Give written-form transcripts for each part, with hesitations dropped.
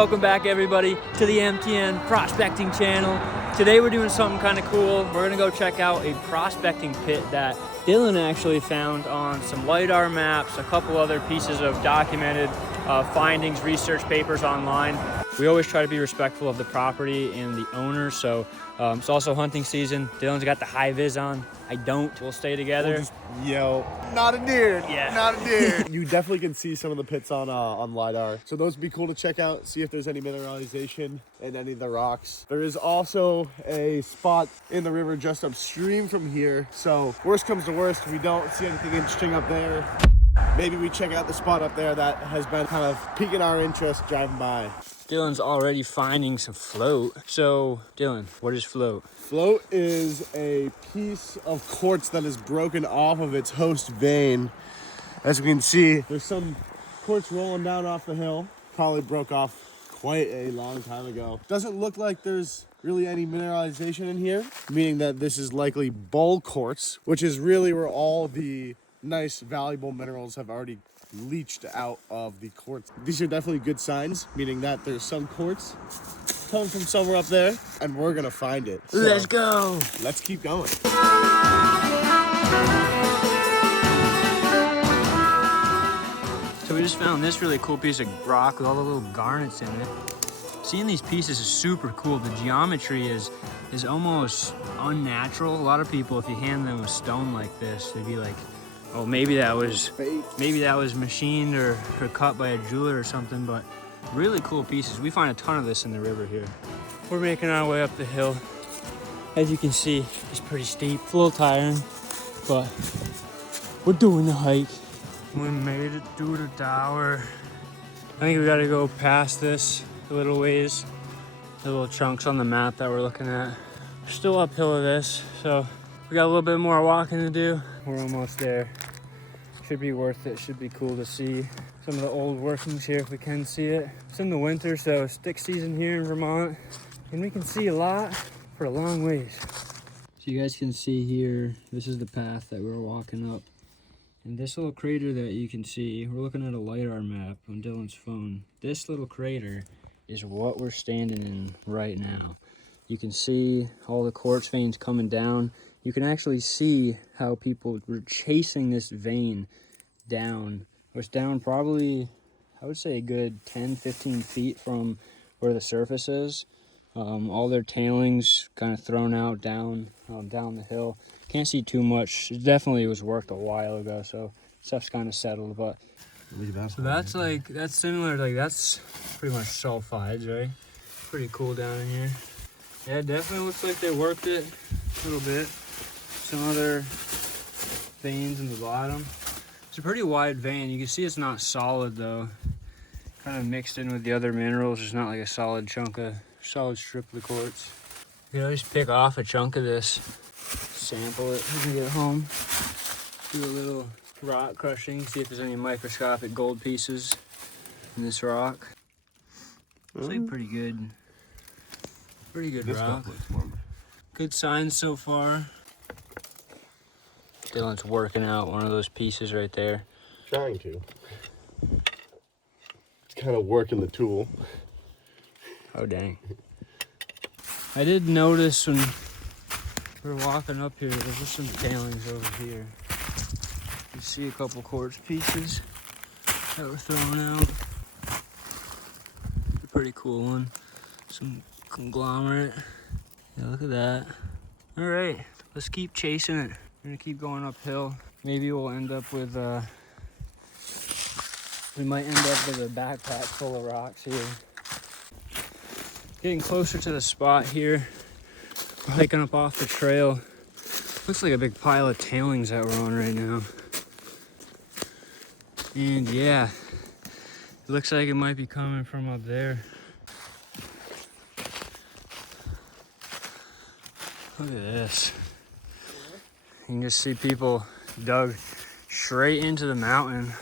Welcome back everybody to the MTN Prospecting channel. Today we're doing something kind of cool. We're gonna go check out a prospecting pit that Dylan actually found on some LiDAR maps, a couple other pieces of documented findings, research papers online. We always try to be respectful of the property and the owner, so it's also hunting season. Dylan's got the high vis on. I don't. We'll stay together. We'll just yell, not a deer, yeah. not a deer. You definitely can see some of the pits on LiDAR. So those would be cool to check out, see if there's any mineralization in any of the rocks. There is also a spot in the river just upstream from here. So worst comes to worst, we don't see anything interesting up there. Maybe we check out the spot up there that has been kind of piquing our interest driving by. Dylan's already finding some float. So, Dylan, what is float? Float is a piece of quartz that is broken off of its host vein. As we can see, there's some quartz rolling down off the hill. Probably broke off quite a long time ago. Doesn't look like there's really any mineralization in here, meaning that this is likely bull quartz, which is really where all the nice, valuable minerals have already leached out of the quartz. These are definitely good signs, meaning that there's some quartz coming from somewhere up there, and we're gonna find it. So, let's go. Let's keep going. So we just found this really cool piece of rock with all the little garnets in it. Seeing these pieces is super cool. The geometry is almost unnatural. A lot of people, if you hand them a stone like this, they'd be like, oh, maybe that was machined or cut by a jeweler or something, but really cool pieces. We find a ton of this in the river here. We're making our way up the hill. As you can see, it's pretty steep, a little tiring, but we're doing the hike. We made it through the tower. I think we gotta go past this a little ways. The little chunks on the map that we're looking at. We're still uphill of this, so we got a little bit more walking to do. We're almost there. Should be worth it, should be cool to see some of the old workings here if we can see it. It's in the winter, so stick season here in Vermont, and we can see a lot for a long ways. So you guys can see here, this is the path that we're walking up. And this little crater that you can see, we're looking at a LiDAR map on Dylan's phone. This little crater is what we're standing in right now. You can see all the quartz veins coming down. You can actually see how people were chasing this vein down. It's down probably, I would say a good 10, 15 feet from where the surface is. All their tailings kind of thrown out down the hill. Can't see too much. It definitely was worked a while ago, so stuff's kind of settled. But so that's like, that's similar, like that's pretty much sulfides, right? Pretty cool down in here. Yeah, it definitely looks like they worked it a little bit. Some other veins in the bottom. It's a pretty wide vein. You can see it's not solid though. Kind of mixed in with the other minerals. It's not like a solid strip of the quartz. You can always pick off a chunk of this, sample it when we get home. Do a little rock crushing, see if there's any microscopic gold pieces in this rock. It's like pretty good rock. Good signs so far. Dylan's working out one of those pieces right there. Trying to. It's kind of working the tool. Oh, dang. I did notice when we were walking up here, there's just some tailings over here. You see a couple quartz pieces that were thrown out. A pretty cool one. Some conglomerate. Yeah, look at that. All right, let's keep chasing it. We're gonna keep going uphill. Maybe we'll end up with, we might end up with a backpack full of rocks here. Getting closer to the spot here. We're hiking up off the trail. Looks like a big pile of tailings that we're on right now. And yeah, it looks like it might be coming from up there. Look at this. You can just see people dug straight into the mountain.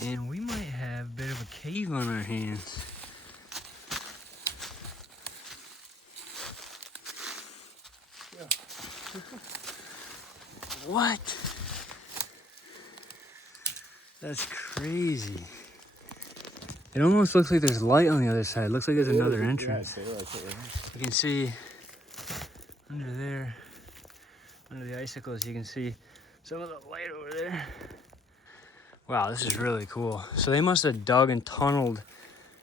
And we might have a bit of a cave on our hands. What? That's crazy. It almost looks like there's light on the other side. It looks like there's another Yeah, entrance. it's daylight, right? You can see under there, under the icicles, you can see some of the light over there. Wow, this is really cool. So they must have dug and tunneled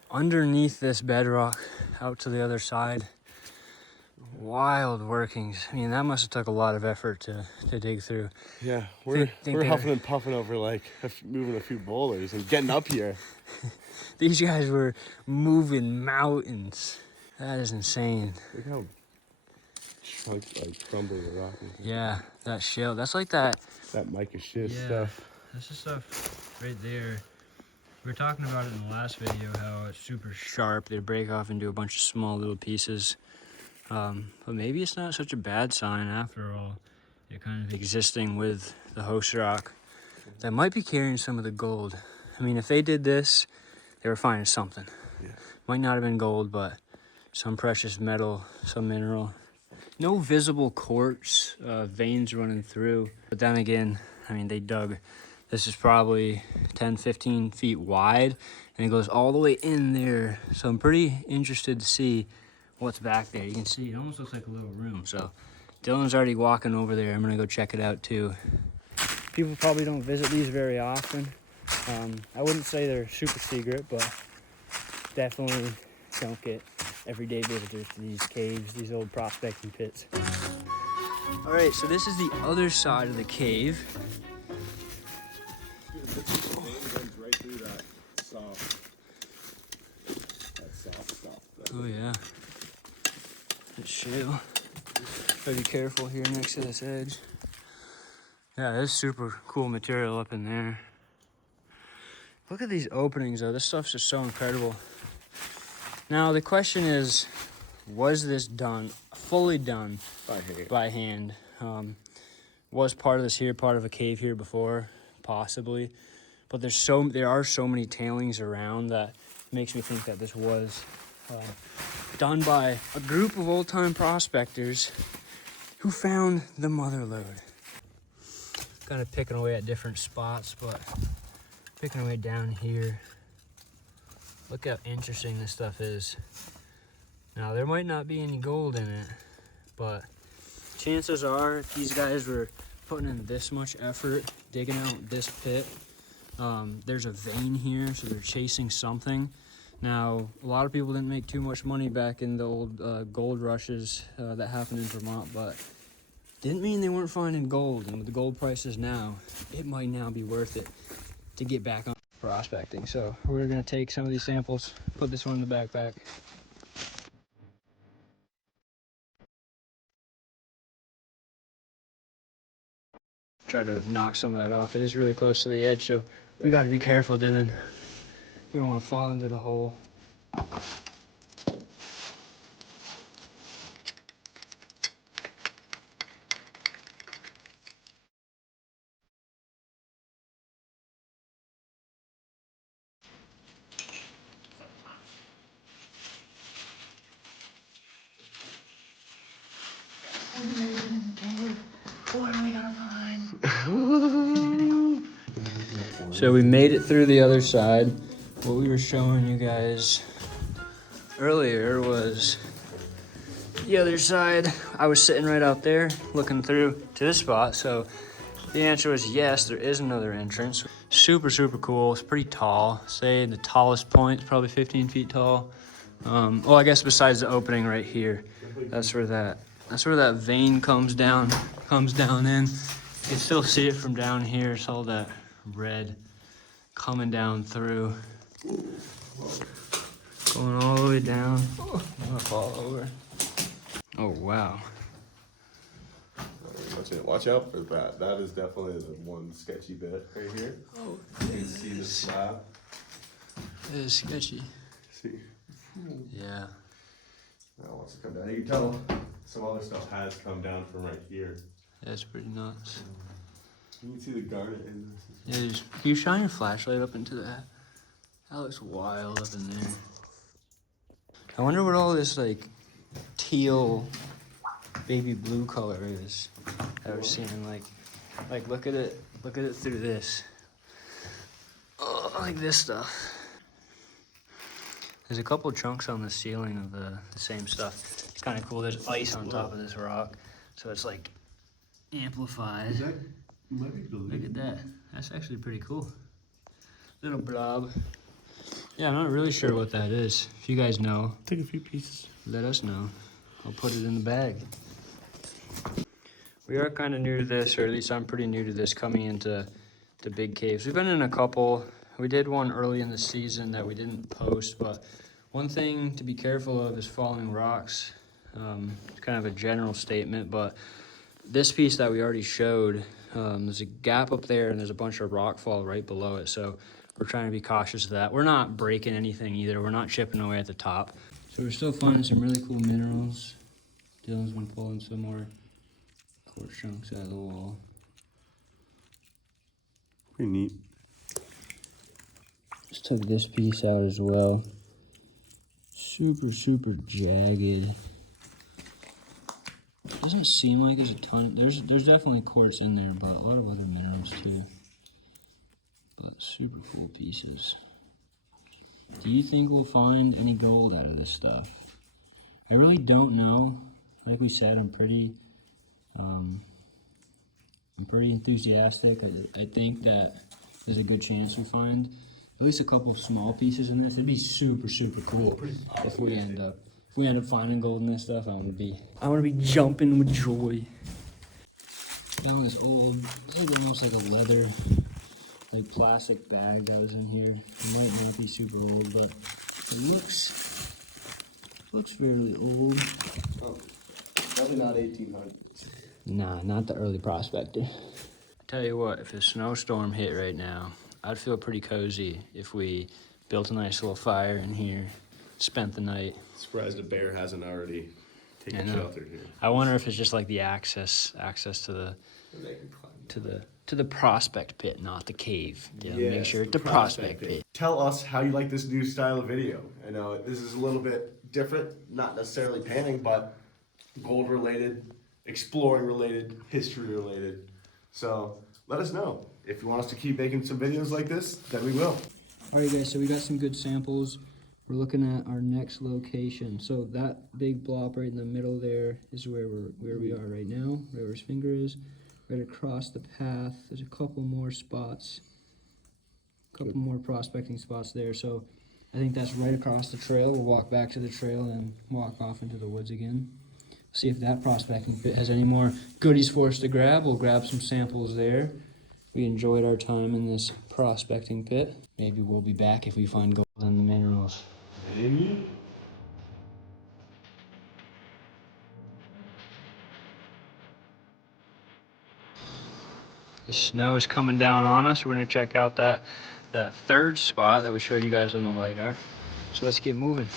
underneath this bedrock out to the other side. Wild workings. I mean, that must have took a lot of effort to dig through. Yeah, we're Think huffing and puffing over like moving a few boulders and getting up here. These guys were moving mountains. That is insane. Look how crumbly the rock is. Yeah, that shell. That's like that. That mica schist Yeah, stuff. that's the stuff right there. We were talking about it in the last video, how it's super sharp. They break off into a bunch of small little pieces. But maybe it's not such a bad sign after all. You're kind of existing with the host rock that might be carrying some of the gold. I mean, if they did this, they were finding something. Yeah. Might not have been gold, but some precious metal, some mineral. No visible quartz veins running through. But then again, I mean, they dug. This is probably 10, 15 feet wide, and it goes all the way in there. So I'm pretty interested to see what's back there. You can see it almost looks like a little room. So Dylan's already walking over there. I'm gonna go check it out too. People probably don't visit these very often. I wouldn't say they're super secret, but definitely don't get everyday visitors to these caves, these old prospecting pits. All right, so this is the other side of the cave. Right through that soft stuff. Oh yeah. It's shale. Gotta be careful here next to this edge. Yeah, this super cool material up in there. Look at these openings though. This stuff's just so incredible. Now the question is, was this done, fully done by hand? Was part of this here part of a cave here before? Possibly. But there are so many tailings around that makes me think that this was done by a group of old-time prospectors who found the mother lode. Kind of picking away at different spots, but picking away down here. Look how interesting this stuff is. Now, there might not be any gold in it, but chances are if these guys were putting in this much effort, digging out this pit, there's a vein here, so they're chasing something. Now, a lot of people didn't make too much money back in the old gold rushes that happened in Vermont, but didn't mean they weren't finding gold. And with the gold prices now, it might now be worth it to get back on prospecting. So we're gonna take some of these samples, put this one in the backpack. Try to knock some of that off. It is really close to the edge, so we gotta be careful, Dylan. We don't wanna fall into the hole. What are we gonna find? So we made it through the other side. What we were showing you guys earlier was the other side. I was sitting right out there looking through to this spot. So the answer was yes, there is another entrance. Super, super cool. It's pretty tall. Say the tallest point is probably 15 feet tall. Oh, I guess besides the opening right here, that's where that vein comes down in. You can still see it from down here. It's all that red coming down through. Going all the way down. Oh, I'm gonna fall over. Oh, wow. Watch out for that. That is definitely the one sketchy bit right here. Oh, you can see the slab. It is sketchy. See? Yeah. Now once it come down, you can tell some other stuff has come down from right here. That's pretty nuts. You can see the garnet in this. Yeah, can you shine your flashlight up into that? That looks wild up in there. I wonder what all this like teal, baby blue color is that we're seeing. Like look at it through this. Oh, like this stuff. There's a couple chunks on the ceiling of the same stuff. It's kind of cool. There's ice on top of this rock, so it's like amplified. Look at that. That's actually pretty cool. Little blob. Yeah, I'm not really sure what that is. If you guys know, Take a few pieces. let us know. I'll put it in the bag. We are kind of new to this, or at least I'm pretty new to this, coming into the big caves. We've been in a couple. We did one early in the season that we didn't post, but one thing to be careful of is falling rocks. It's kind of a general statement, but this piece that we already showed, there's a gap up there and there's a bunch of rock fall right below it, so we're trying to be cautious of that. We're not breaking anything either. We're not chipping away at the top. So we're still finding some really cool minerals. Dylan's been pulling some more quartz chunks out of the wall. Pretty neat. Just took this piece out as well. Super, super jagged. Doesn't seem like there's a ton. There's definitely quartz in there, but a lot of other minerals too. But super cool pieces. Do you think we'll find any gold out of this stuff? I really don't know. Like we said, I'm pretty enthusiastic. I think that there's a good chance we'll find at least a couple of small pieces in this. It'd be super, super cool if we end up finding gold in this stuff. I want to be jumping with joy. Found this old, it's like almost like a leather, like plastic bag that was in here. It might not be super old, but it looks fairly old. Oh, probably not 1800s. Nah, not the early prospector. I tell you what, if a snowstorm hit right now, I'd feel pretty cozy if we built a nice little fire in here, spent the night. Surprised a bear hasn't already taken shelter here. I wonder if it's just like the access to the prospect pit, not the cave. Yeah, Yes, make sure it's the the prospect pit. Tell us how you like this new style of video. I know this is a little bit different, not necessarily panning, but gold related, exploring related, history related. So let us know. If you want us to keep making some videos like this, then we will. All right, guys, so we got some good samples. We're looking at our next location. So that big blob right in the middle there is where we are right now, where his finger is. Right across the path, there's a couple more spots, a couple more prospecting spots there. So I think that's right across the trail. We'll walk back to the trail and walk off into the woods again. See if that prospecting pit has any more goodies for us to grab. We'll grab some samples there. We enjoyed our time in this prospecting pit. Maybe we'll be back if we find gold in the minerals. Maybe. The snow is coming down on us. We're gonna check out that third spot that we showed you guys on the LiDAR. So let's get moving.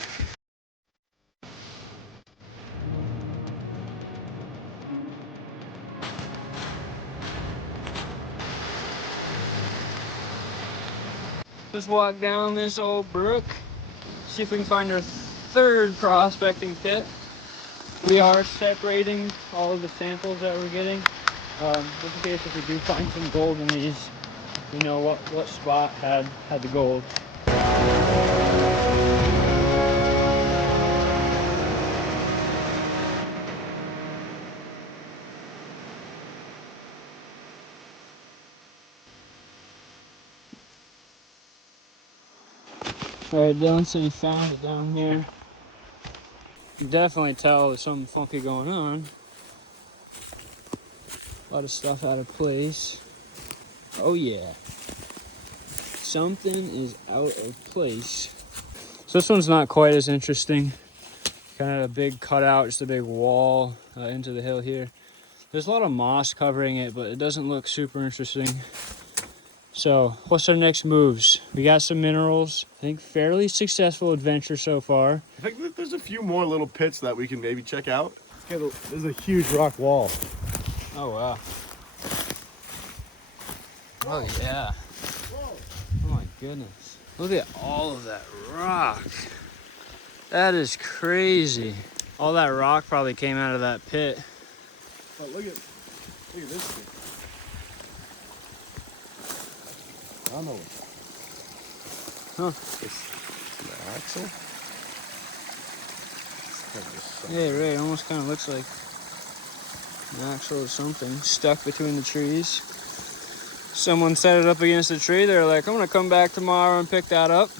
Let's walk down this old brook, see if we can find our third prospecting pit. We are separating all of the samples that we're getting. Just in case if we do find some gold in these, we know what spot had the gold. Alright, Dylan said he found it down here. You can definitely tell there's something funky going on. A lot of stuff out of place. Oh yeah. Something is out of place. So this one's not quite as interesting. Kind of a big cutout, just a big wall into the hill here. There's a lot of moss covering it, but it doesn't look super interesting. So what's our next moves? We got some minerals. I think fairly successful adventure so far. I think that there's a few more little pits that we can maybe check out. There's a huge rock wall. Oh wow. Oh yeah. Oh my goodness. Look at all of that rock. That is crazy. All that rock probably came out of that pit. But look at this thing. I don't know. Huh. It's the axle. Yeah, right. Almost kind of looks like an actual something stuck between the trees. Someone set it up against a tree. They're like, I'm gonna come back tomorrow and pick that up.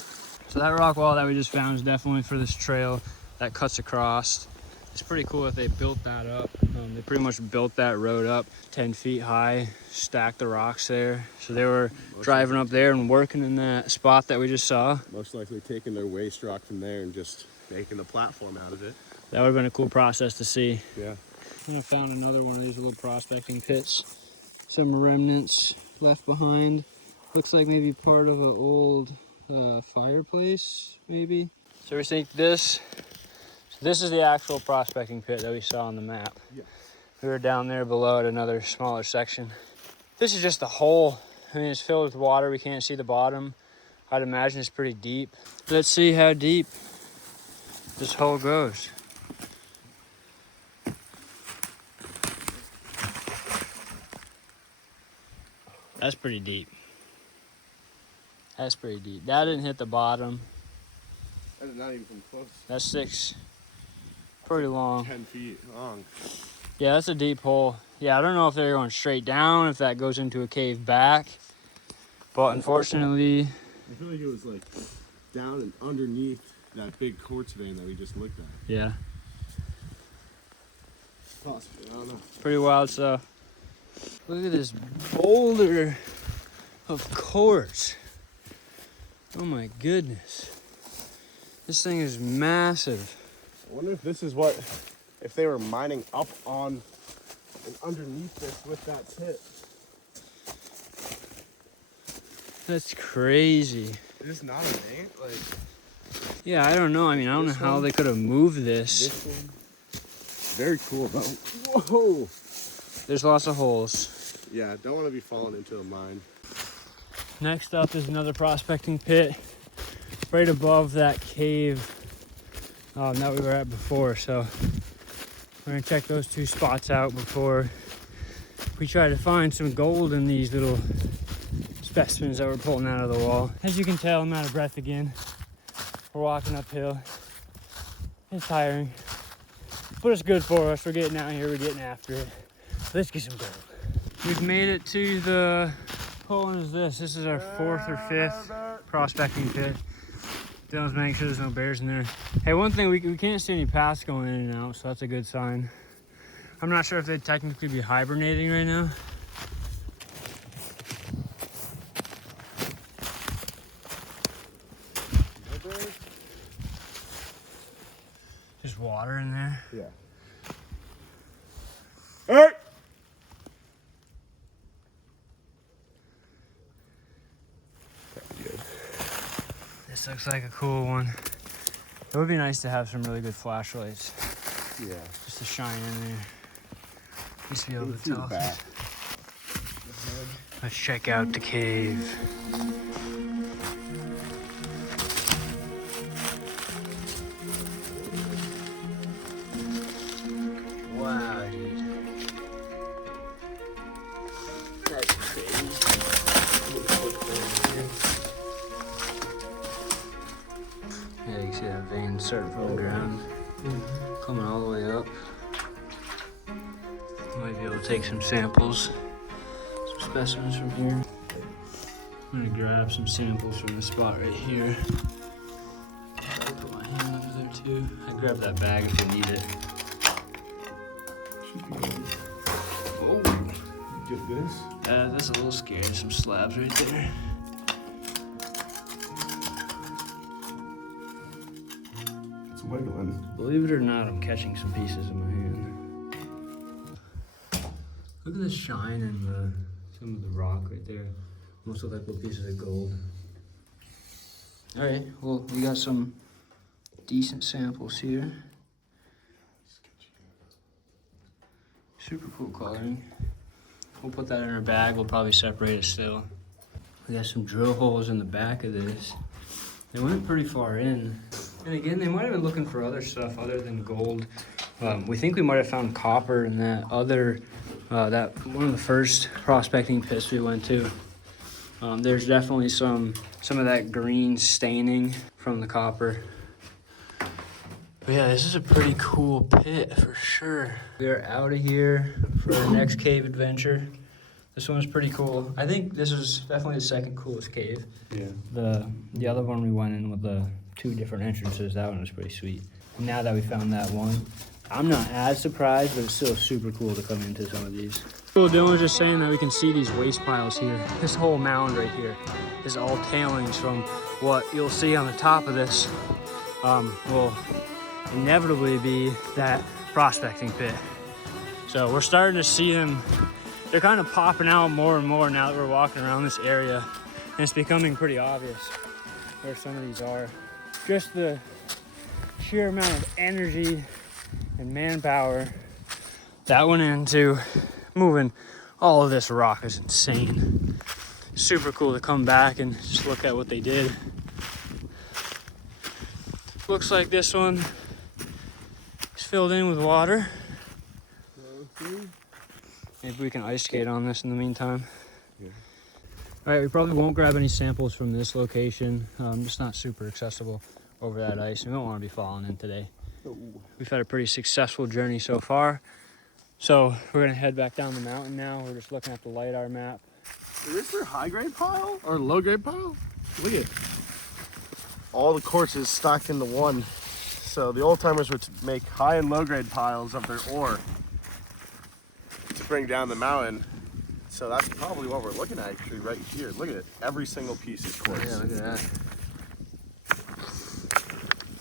So that rock wall that we just found is definitely for this trail that cuts across. It's pretty cool that they built that up. They pretty much built that road up 10 feet high, stacked the rocks there. So they were driving up there and working in that spot that we just saw. Most likely taking their waste rock from there and just making a platform out of it. That would have been a cool process to see. Yeah. I found another one of these little prospecting pits. Some remnants left behind. Looks like maybe part of an old fireplace, maybe. So we think this is the actual prospecting pit that we saw on the map. Yeah. We were down there below at another smaller section. This is just a hole. I mean, it's filled with water. We can't see the bottom. I'd imagine it's pretty deep. Let's see how deep this hole goes. That's pretty deep. That's pretty deep. That didn't hit the bottom. That did not even come close. That's 6. Pretty long. 10 feet long. Yeah, that's a deep hole. Yeah, I don't know if they're going straight down, if that goes into a cave back. But unfortunately... I feel like it was like down and underneath that big quartz vein that we just looked at. Yeah. Possibly, I don't know. Pretty wild stuff. Look at this boulder of quartz. Oh my goodness. This thing is massive. I wonder if this is what, if they were mining up on and underneath this with that pit. That's crazy. Is this not a vein? Like, yeah, I don't know. I mean, I don't know how they could have moved this. This one. Very cool though. Whoa! There's lots of holes. Yeah, don't want to be falling into a mine. Next up is another prospecting pit right above that cave that we were at before. So we're gonna check those 2 spots out before we try to find some gold in these little specimens that we're pulling out of the wall. As you can tell, I'm out of breath again. We're walking uphill. It's tiring, but it's good for us. We're getting out here, we're getting after it. Let's get some gold. We've made it to the, what one is this? This is our 4th or 5th prospecting pit. Dylan's making sure there's no bears in there. Hey, one thing, we can't see any paths going in and out, so that's a good sign. I'm not sure if they'd technically be hibernating right now. No bears? Just water in there. Yeah. Hey! This looks like a cool one. It would be nice to have some really good flashlights. Yeah. Just to shine in there. Just to be able to See the tell. back. Let's check out the cave. Wow, dude. That's crazy. Yeah, you can see that vein starting from the ground, coming all the way up. Might be able to take some samples, some specimens from here. I'm gonna grab some samples from this spot right here. I'll put my hand under there too. I grab that bag if you need it. Oh, Get this. that's a little scary. Some slabs right there. It's wiggling. Believe it or not, I'm catching some pieces in my hand. Look at the shine in some of the rock right there. Almost look like little pieces of gold. All right, well, we got some decent samples here. Super cool coloring. We'll put that in our bag. We'll probably separate it still. We got some drill holes in the back of this. They went pretty far in. And again, they might have been looking for other stuff other than gold. We think we might have found copper in that other, that one of the first prospecting pits we went to. There's definitely some of that green staining from the copper. But yeah, this is a pretty cool pit for sure. We are out of here for our next cave adventure. This one's pretty cool. I think this is definitely the second coolest cave. Yeah. The other one we went in with the 2 different entrances. That one was pretty sweet. And now that we found that one, I'm not as surprised, but it's still super cool to come into some of these. Cool, Dylan was just saying that we can see these waste piles here. This whole mound right here is all tailings from what you'll see on the top of this will inevitably be that prospecting pit. So we're starting to see them. They're kind of popping out more and more now that we're walking around this area. And it's becoming pretty obvious where some of these are. Just the sheer amount of energy and manpower that went into moving all of this rock is insane. Super cool to come back and just look at what they did. Looks like this one is filled in with water. Maybe we can ice skate on this in the meantime. Yeah. All right, we probably won't grab any samples from this location. It's not super accessible over that ice. We don't want to be falling in today. We've had a pretty successful journey so far. So we're gonna head back down the mountain now. We're just looking at the LiDAR map. Is this their high grade pile or low grade pile? Look at all the quartzes stacked into one. So the old timers would make high and low grade piles of their ore to bring down the mountain. So that's probably what we're looking at actually right here. Look at it. Every single piece is quartz. Yeah, look at that.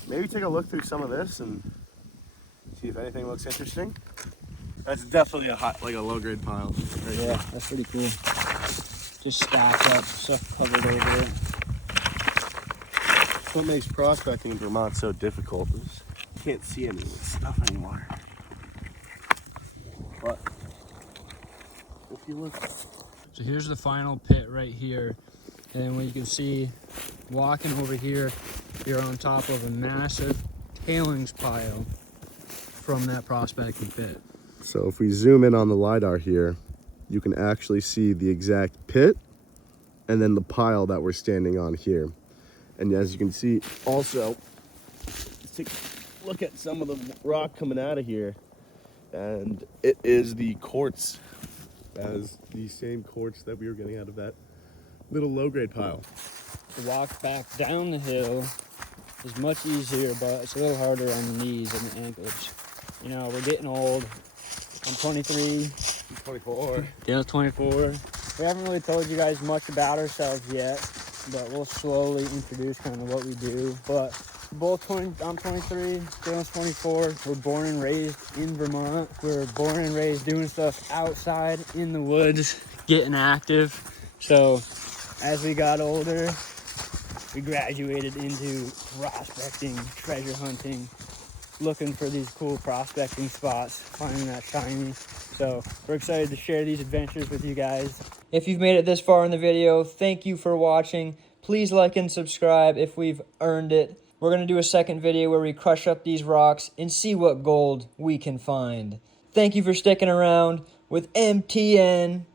Maybe take a look through some of this and see if anything looks interesting. That's definitely like a low grade pile. Right Yeah, that's pretty cool. Just stacked up, stuff covered over it. What makes prospecting in Vermont so difficult is you can't see any of this stuff anymore. But if you look. So here's the final pit right here. And what you can see, walking over here, you're on top of a massive tailings pile from that prospecting pit. So if we zoom in on the LiDAR here, you can actually see the exact pit and then the pile that we're standing on here. And as you can see also, let's take a look at some of the rock coming out of here. And it is the quartz, as the same quartz that we were getting out of that little low grade pile. To walk back down the hill is much easier, but it's a little harder on the knees and the ankles. You know, we're getting old. I'm 23. I'm 24. Yeah, 24. We haven't really told you guys much about ourselves yet, but we'll slowly introduce kind of what we do. But I'm 23, Dylan's 24. We're born and raised in Vermont. We're born and raised doing stuff outside in the woods, getting active. So as we got older, we graduated into prospecting, treasure hunting, looking for these cool prospecting spots, finding that shiny. So we're excited to share these adventures with you guys. If you've made it this far in the video, thank you for watching. Please like and subscribe if we've earned it. We're going to do a second video where we crush up these rocks and see what gold we can find. Thank you for sticking around with MTN.